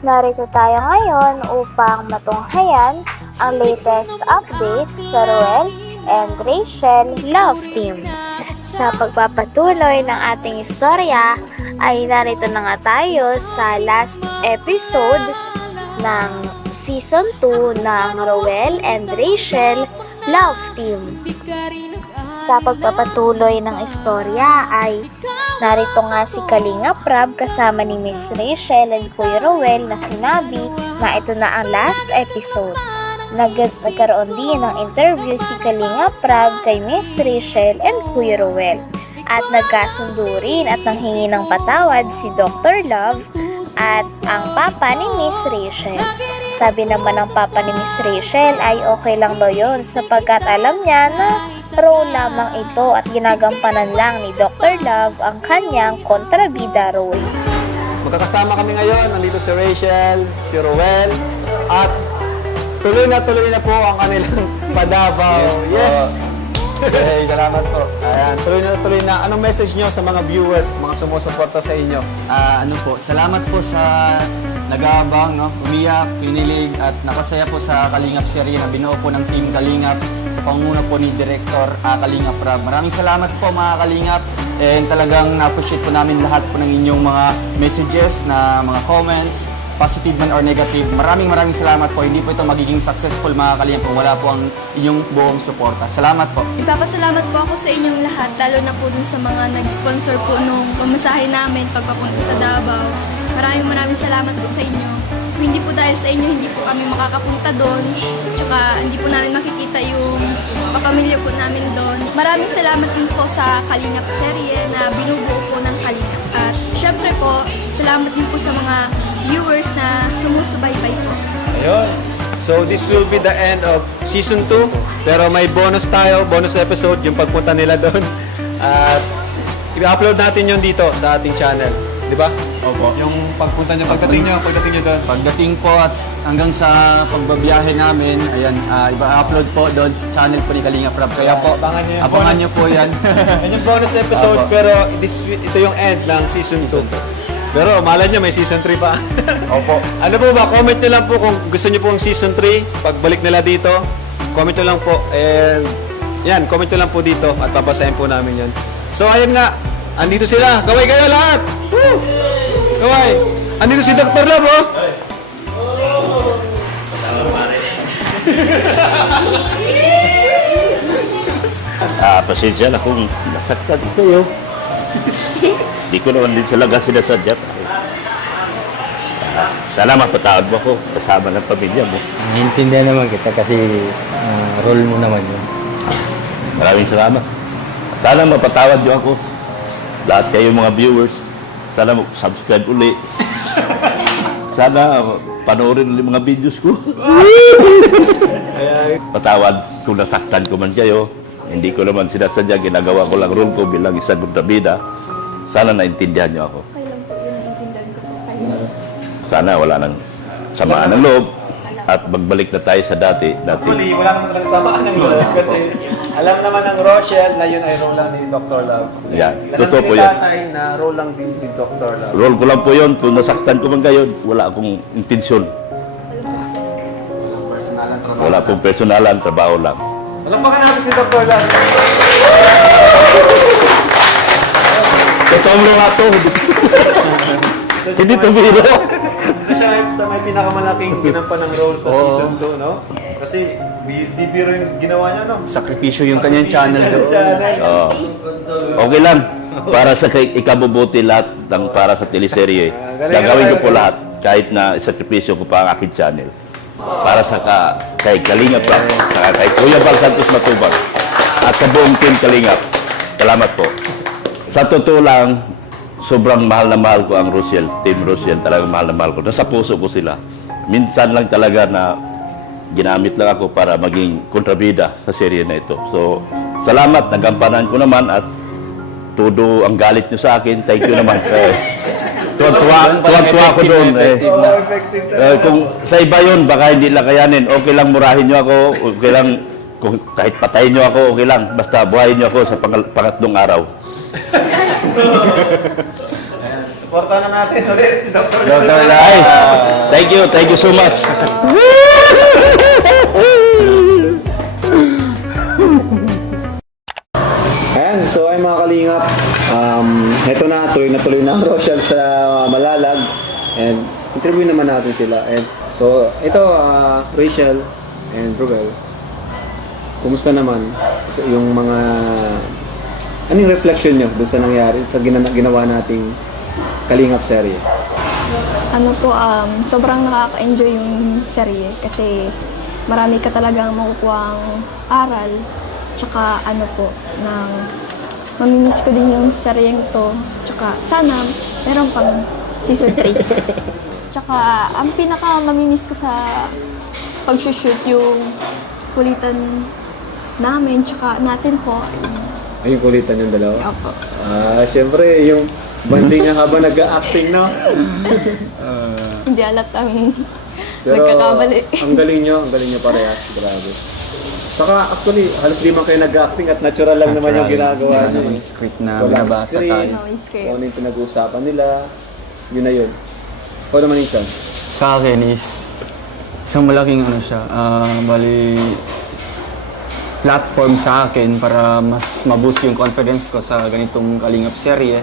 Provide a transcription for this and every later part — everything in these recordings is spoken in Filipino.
Narito tayo ngayon upang matunghayan ang latest updates sa Ruel and Rachel Love Team. Sa pagpapatuloy ng ating istorya ay narito na nga tayo sa last episode ng Season 2 ng Ruel and Rachel Love Team. Sa pagpapatuloy ng istorya ay narito nga si Kalinga Prab kasama ni Miss Rachel and Kuya Rowell na sinabi na ito na ang last episode. Nag nagkaroon din ng interview si Kalinga Prab kay Miss Rachel and Kuya Rowell. At nagkasundo rin at nanghingi ng patawad si Dr. Love at ang papa ni Miss Rachel. Sabi naman ng papa ni Miss Rachel ay okay lang daw yun sapagkat alam niya na role lamang ito at ginagampanan lang ni Dr. Love ang kanyang kontrabida role. Magkakasama kami ngayon. Nandito si Rachel, si Roel, at tuloy na tuloy na po ang kanilang padabaw. Yes! Okay, salamat po. Ayan, tuloy na tuloy na. Anong message nyo sa mga viewers, mga sumusuporta sa inyo? Ah, ano po, salamat po sa nag-aabang, no? umiyak, pinilig at nakasaya po sa Kalingap serye na binuo po ng Team Kalingap sa pangunguna po ni Director ah, Kalingap Rab. Maraming salamat po mga Kalingap and talagang na-appreciate po namin lahat po ng inyong mga messages na mga comments, positive man or negative. Maraming maraming salamat po. Hindi po ito magiging successful mga Kalingap kung wala po ang inyong buong suporta. Salamat po. Ipapasalamat po ako sa inyong lahat, lalo na po dun sa mga nag-sponsor po nung pamasahe namin pagpapunta sa Davao. Maraming maraming salamat po sa inyo. Hindi po dahil sa inyo, hindi po kami makakapunta doon. Tsaka hindi po namin makikita yung kapamilya po namin doon. Maraming salamat din po sa Kalingap serye na binubuo po ng Kalingap. At syempre po, salamat din po sa mga viewers na sumusubaybay po. Ayun. So this will be the end of season 2. Pero may bonus tayo, bonus episode, yung pagpunta nila doon. At i-upload natin yun dito sa ating channel. Di ba? Opo. Yung pagpunta nyo, pagdating nyo, pagdating nyo doon. Pagdating po at hanggang sa pagbabiyahe namin, ayan, ah, iba-upload po doon sa channel po ni Kalinga Prab. Kaya po, Abangan nyo yung abangan bonus. nyo po yan. Yan yung bonus episode, Opo. pero this, ito yung end ng season 2. Pero malay nyo, may season 3 pa. Opo. ano po ba, comment nyo lang po kung gusto nyo po ang season 3, pagbalik nila dito, comment nyo lang po. And yan, comment nyo lang po dito at papasahin po namin yan. So ayun nga, andito sila. Kaway kayo lahat! Woo! Kaway! Andito si Dr. Love, oh! Ah, pasensya na kung nasaktan kayo. Di ko naman din talaga sinasadya. Ah, sana mapatawad mo ako kasama ng pamilya mo. Naiintindihan naman kita kasi ah, role mo naman yun. Maraming salamat. Sana mapatawad niyo ako. Lahat kayo mga viewers. Sana subscribe uli. Sana panoorin ulit mga videos ko. Patawad kung nasaktan ko man kayo. Hindi ko naman sinasadya. Ginagawa ko lang role ko bilang isang kontrabida. Sana naintindihan niyo ako. Okay lang po yun, naiintindihan ko po kayo. Sana wala nang samaan ng loob. At magbalik na tayo sa dati. dati. Hopefully, wala naman talagang samaan ng loob kasi alam naman ng Rochelle na yun ay role lang ni Dr. Love. Alam Totoo po yan. tatay na role lang din ni Dr. Love. Role ko lang po yun. Kung nasaktan ko man kayo, wala akong intensyon. Personalan trabaho. Wala pong personalan, trabaho lang. Palakpakan natin si Dr. Love. Totoong to. Hindi to biro. Isa siya sa may pinakamalaking ginampan ng role sa season 2, no? Kasi bi- di biro yung ginawa niya, no? Sakripisyo yung kanyang channel doon. Oo. Okay lang. Para sa kay ikabubuti lahat ng para sa teleserye. Gagawin ko po lahat. Kahit na sakripisyo ko pa ang aking channel. Para sa ka, kay Kalingap lang. Saka kay Kuya Bal Santos Matubang. At sa buong team Kalingap. Salamat po. Sa totoo lang, sobrang mahal na mahal ko ang Rochelle, Team Rochelle, talagang mahal na mahal ko. Nasa puso ko sila. Minsan lang talaga na ginamit lang ako para maging kontrabida sa serye na ito. So, salamat, nagampanan ko naman at todo ang galit nyo sa akin. Thank you naman. Eh, tuwag-tuwa, tuwag-tuwa ako doon. Eh, eh, kung sa iba yun, baka hindi lang kayanin. Okay lang murahin nyo ako. Okay lang, kung, kahit patayin nyo ako, okay lang. Basta buhayin nyo ako sa pangal- pangatlong araw. Supportan na natin ulit si Dr. Dr. Ay, thank you, thank you so much. Ayan, so ay mga kalingap, um, heto na, tuloy na tuloy na ang Rochelle sa Malalag. And interview naman natin sila. And so, ito, ah, Rachel and Ruel, kumusta naman sa yung mga, ano yung reflection nyo doon sa nangyari, sa gina- ginawa nating Kalingap serye? Ano po, um, sobrang nakaka-enjoy yung serye kasi marami ka talagang makukuhang aral. Tsaka ano po, ng mamimiss ko din yung seryeng to. Tsaka sana meron pang season 3. Tsaka ang pinaka mamimiss ko sa pag-shoot yung kulitan namin, tsaka natin po. Ay, yung kulitan yung dalawa. Opo. Ah, syempre, yung banding nga habang nag-acting, no? Hindi alat ang Pero nagkakamali. ang galing nyo, ang galing nyo parehas, grabe. Saka actually, halos di man kayo nag-acting at natural lang naman yung ginagawa Wala nyo. naman eh. script na Walang binabasa script. tayo. No, yung script. Kung ano yung pinag-uusapan nila, yun na yun. Ikaw naman insan. Sa akin is isang malaking ano siya, ah, bali platform sa akin para mas maboost yung confidence ko sa ganitong kalingap serye.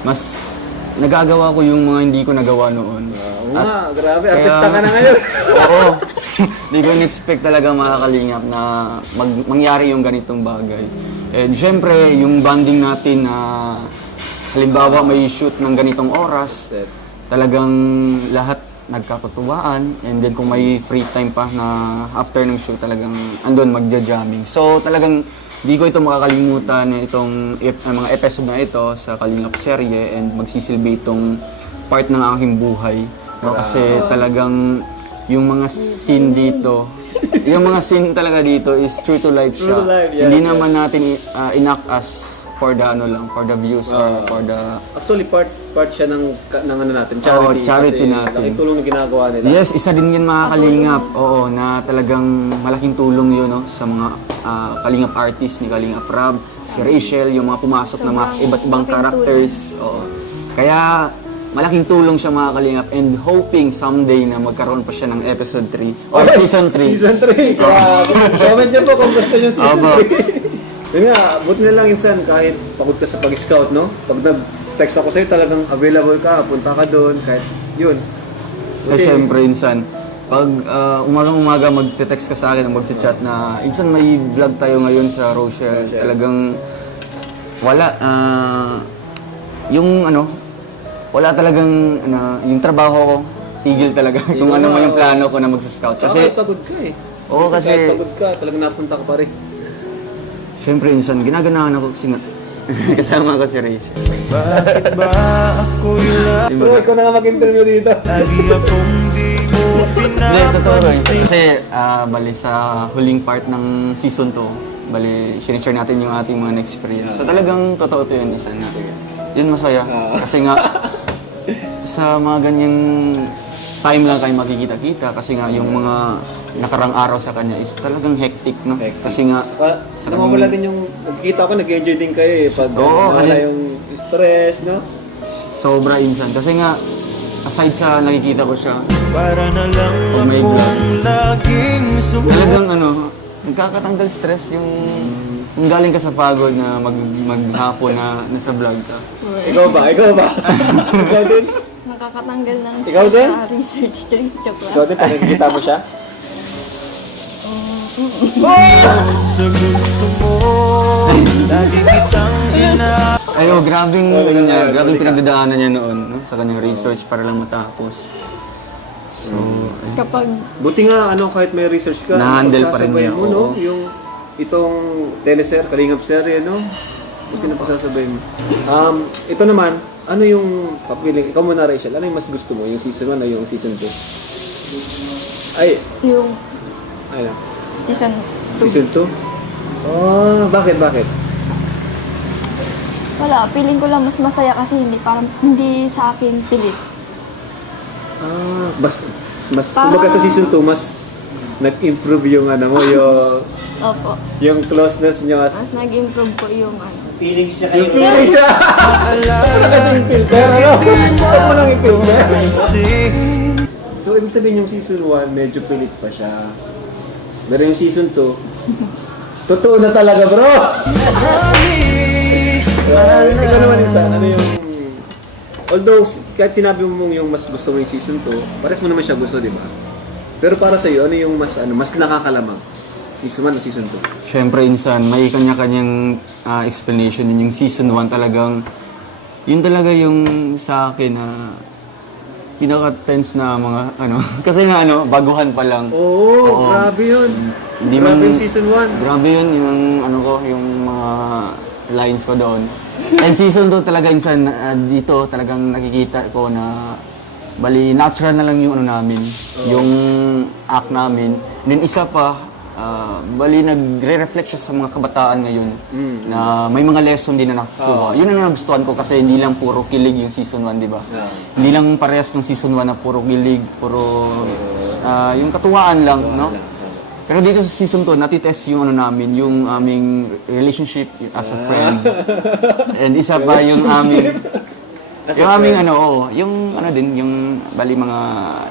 Mas nagagawa ko yung mga hindi ko nagawa noon. Oo nga, grabe. kaya- Artista ka na ngayon. Oo. Hindi ko in-expect talaga mga kalingap na mag, mangyari yung ganitong bagay. And syempre, yung bonding natin na halimbawa may shoot ng ganitong oras, talagang lahat nagkakatuwaan and then kung may free time pa na after ng shoot talagang andun magja-jamming. So talagang di ko ito makakalimutan eh, itong ang mga episode na ito sa Kalingap serye and magsisilbi itong part ng aking buhay. No, kasi talagang yung mga scene dito, yung mga scene talaga dito is true to life siya. True to life, yes, Hindi yes. naman natin uh, enact as for the ano lang, for the views or for the Actually, part part siya ng, ka- ng ano natin, charity. Oo, charity kasi natin. Laking tulong na ginagawa nila. Yes, isa din yan mga kalingap. Oo, na talagang malaking tulong yun no, sa mga ah, kalingap artist ni Kalingap Rab, si Rachel, yung mga pumasok na mga Sobrang iba't ibang characters. Oo. Kaya malaking tulong siya mga kalingap and hoping someday na magkaroon pa siya ng episode 3 or season 3. Season 3. Grabe. Comment niyo po kung gusto niyo season Aba. 3. Yun nga, buti na lang insan kahit pagod ka sa pag-scout, no? Pag nag-text ako sa'yo, talagang available ka, punta ka doon, kahit yun. Kasi syempre, insan, pag uh, umagang-umaga magte-text ka sa akin magte-chat na, insan may vlog tayo ngayon sa Rochelle, talagang wala, ah, yung ano, wala talagang, ano, yung trabaho ko, tigil talaga kung ano man yung plano ko na mag-scout. Kasi Kasi, pagod ka eh. Oo, Minsan kasi- kahit pagod ka, talagang napunta ka pa rin. Syempre, insan, ginaganahan ako kasi nga, kasama ko si Rachel. Bakit ba ako'y Bro, ikaw na nga mag-interview dito. lagi akong di mo Hindi, totoo rin. pinapansin? Kasi, ah, bali sa huling part ng season 2, bali, sinishare natin yung ating mga experience. So talagang totoo to yun, isa na. Yun masaya. Kasi nga, sa mga ganyang time lang kayo makikita-kita kasi nga yung mga nakarang araw sa kanya is talagang hectic, no? Kasi nga, Saka, sa nawawala din yung, nagkikita ko, nag-enjoy din kayo eh. Pag Oo, nawala kasi- yung stress, no? sobra insan. Kasi nga, aside sa nakikita ko siya, Para na lang Oh my God. akong laging Talagang ano, nagkakatanggal stress yung kung galing ka sa pagod na mag maghapon na nasa vlog ka. Ikaw ba? Ikaw ba? Ikaw din? Nakakatanggal ng Ikaw stress din? sa research trip. Joke Ikaw lang. din, pag nakikita mo siya? sa gusto mo Lagi kitang ina Ay, oh, grabing, Oh, ano niya, grabe, grabing pinagdadaanan niya noon no? sa kanyang research para lang matapos. So, Kapag Buti nga, ano, kahit may research ka, Na-handle pa rin pagsasabay niya, mo, no? oo. Yung itong teleser, Kalingap serye, no? Buti na pagsasabay mo. Um, ito naman, ano yung papiling? Ikaw muna, Rachel. Ano yung mas gusto mo? Yung season 1 o yung season 2? Ay, yung ay lang. season Season 2? Oh, bakit, bakit? Wala, feeling ko lang mas masaya kasi hindi parang hindi sa akin pilit. Ah, mas, mas, Parang- kumbaga sa season 2, mas nag-improve yung ano mo, yung, Opo. yung closeness nyo as Mas nag-improve po yung ano. Feelings niya Yung kayo. feelings siya. Wala kasing filter, ano? Huwag mo lang i-filter. So, ibig sabihin yung season 1, medyo pilit pa siya. Pero yung season 2, totoo na talaga, bro! Ikaw naman isa, ano yung... Although, kahit sinabi mo mong yung mas gusto mo yung season 2, pares mo naman siya gusto, di ba? Pero para sa iyo, ano yung mas ano mas nakakalamang? Season 1 o season 2? Siyempre, insan, may kanya-kanyang ah, explanation din. Yung season 1 talagang, yun talaga yung sa akin na pinaka-tense na mga ano. Kasi nga ano, baguhan pa lang. Oo, Oo. grabe yun. Hindi grabe man- yung season 1. Grabe yun, yung ano ko, yung mga lines ko doon. And season 2 talaga insan, ah, dito talagang nakikita ko na bali natural na lang yung ano namin, yung act namin. And then isa pa, ah, bali nagre-reflect siya sa mga kabataan ngayon na may mga lesson din na nakukuha. Yun ang nagustuhan ko kasi hindi lang puro kilig yung season 1, di ba? Hindi lang parehas ng season 1 na puro kilig, puro ah, yung katuwaan lang, no? Pero dito sa season 2, natitest yung ano namin, yung aming relationship as a friend. And isa pa yung aming yung aming ano, oo, yung ano din, yung bali mga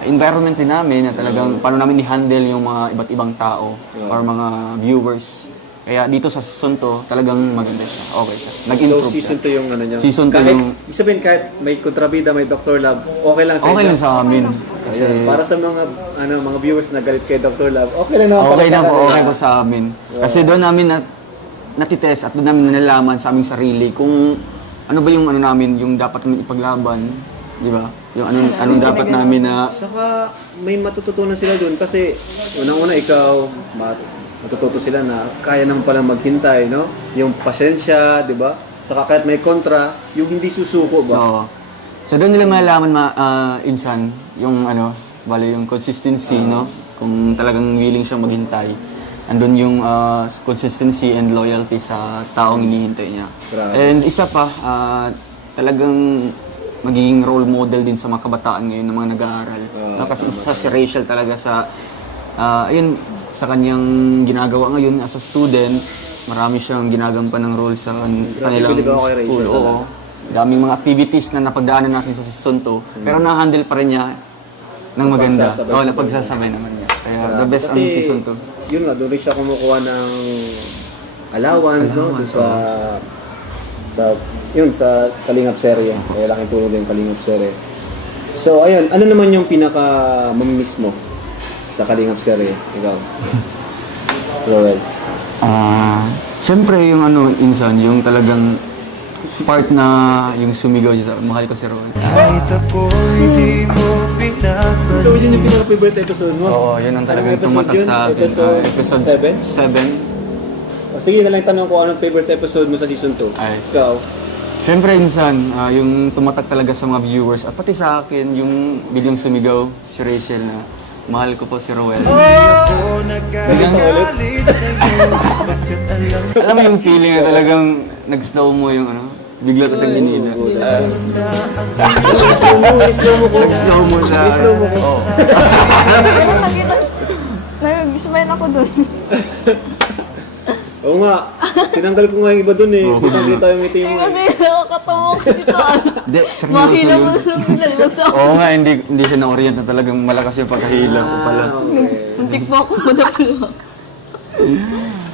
environment din namin na talagang paano namin i-handle yung mga iba't ibang tao or mga viewers. Kaya dito sa season 2, talagang maganda siya. Okay siya. So Nag-improve season siya. 2 yung ano niya. Season two kahit, yung- Ibig sabihin kahit may kontrabida, may Dr. Love, okay lang sa Okay inyo. lang sa amin. Kasi Ayan, para sa mga ano mga viewers na galit kay Dr. Love, okay lang naman okay pala na sa po, kanila. okay po sa amin. Kasi doon namin na, natitest at doon namin nalalaman sa aming sarili kung ano ba yung ano namin, yung dapat namin ipaglaban, di ba? Yung anong, anong dapat namin na Saka may matututunan sila doon kasi unang-una ikaw mat- matututo sila na kaya naman palang maghintay, no? Yung pasensya, di ba? Saka kahit may kontra, yung hindi susuko ba? Oo. So doon nila malalaman ma ah, insan yung ano, bali yung consistency, no? Kung talagang willing siyang maghintay. Andun yung ah, consistency and loyalty sa taong hinihintay niya. Grabe. And isa pa, ah, talagang magiging role model din sa mga kabataan ngayon ng mga nag-aaral. no? Kasi isa si Rachel talaga sa ah, ayun sa kanyang ginagawa ngayon as a student, marami siyang ginagampan ng role sa kanilang bilib ako kay Rachel school. Oo. talaga. Daming mga activities na napagdaanan natin sa season 2. Pero na-handle pa rin niya ng maganda. Napagsasabay- Oo, napagsasabay naman niya. Kaya the best ang Kasi, season 2. Yun nga, doon rin siya kumukuha ng allowance, no? Doon sa sa yun sa Kalingap serye. Kaya laking tulong din yung Kalingap serye. So, ayun, ano naman yung pinaka mamimiss mo sa Kalingap serye? Ikaw. Roel. Ah, Siyempre yung ano, insan, yung talagang part na yung sumigaw siya sa mahal ko si Ron. Kahit ako'y di mo pinapansin So, yun yung pinaka-favorite episode mo? Oo, yun ang talagang Anong episode tumatak yun? sa akin. Episode, Ah, episode 7? 7. O, sige, na lang tanong ko anong favorite episode mo sa season 2. Ay. Ikaw. Siyempre, insan, ah, yung tumatak talaga sa mga viewers at pati sa akin, yung biglang sumigaw si Rachel na mahal ko po si nagagalit sa'yo Bakit alam Alam mo yung feeling na talagang nag-slow mo yung ano, bigla ko siyang ginila. Slow mo, slow mo ko. Slow mo siya. Slow mo ko. Oo. Nag-smile ako dun. Oo nga. Tinanggal ko nga yung iba dun eh. Kitang-kita yung ngiti mo. eh. Kasi nakakatawa ko ito. Hindi, seryoso Mahila mo na lang nalibag sa Oo nga, hindi, hindi siya na-orient na talagang malakas yung pagkahila ko pala. Ah. Muntik po ako madapula.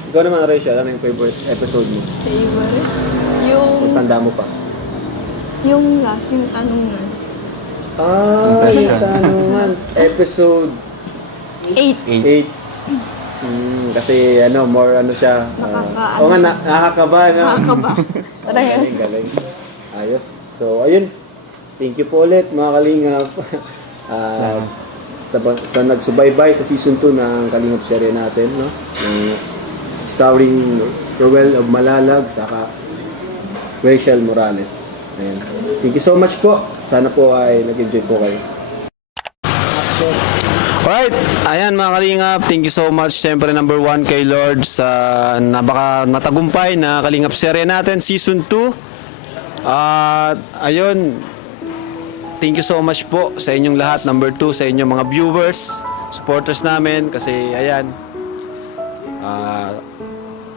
Ikaw naman, Rachel, ano yung favorite episode mo? Favorite? Yung, Kung tanda mo pa. yung last, yung tanong na. Ah, Confession. yung tanungan. Episode Eight. 8. Hmm, kasi ano, more ano siya. ah, Nakaka- Oo nga, na, nakakaba, no? Nakakaba. Aray. Galing, galing. Ayos. So, ayun. Thank you po ulit, mga kalingap. Ah, sa, sa nagsubaybay sa season 2 ng Kalingap serye natin, no? Ng starring Roel of Malalag, saka Rachel Morales. Ayan. Thank you so much po. Sana po ay nag-enjoy po kayo. Alright, ayan mga kalingap, thank you so much. Siyempre number one kay Lord sa nabaka matagumpay na kalingap serye natin season 2 at ayun. Thank you so much po sa inyong lahat. Number 2 sa inyong mga viewers supporters namin. Kasi ayan. Ah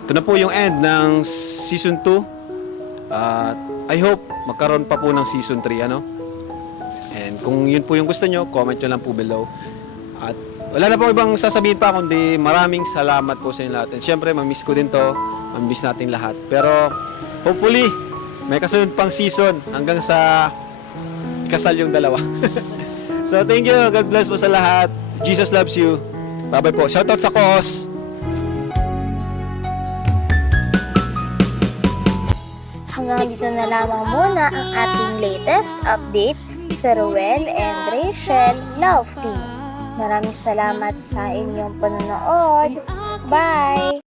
ito na po yung end ng season 2 At I hope magkaroon pa po ng season 3 ano. And kung yun po yung gusto nyo, comment nyo lang po below. At wala na po ibang sasabihin pa kundi maraming salamat po sa inyo lahat. And syempre, mamiss ko din to. Mamiss natin lahat. Pero hopefully, may kasunod pang season hanggang sa ikasal yung dalawa. so thank you. God bless po sa lahat. Jesus loves you. Bye-bye po. Shoutout sa Koos. Lamang muna ang ating latest update sa Ruel and Rachel Love Team. Maraming salamat sa inyong panonood. Bye!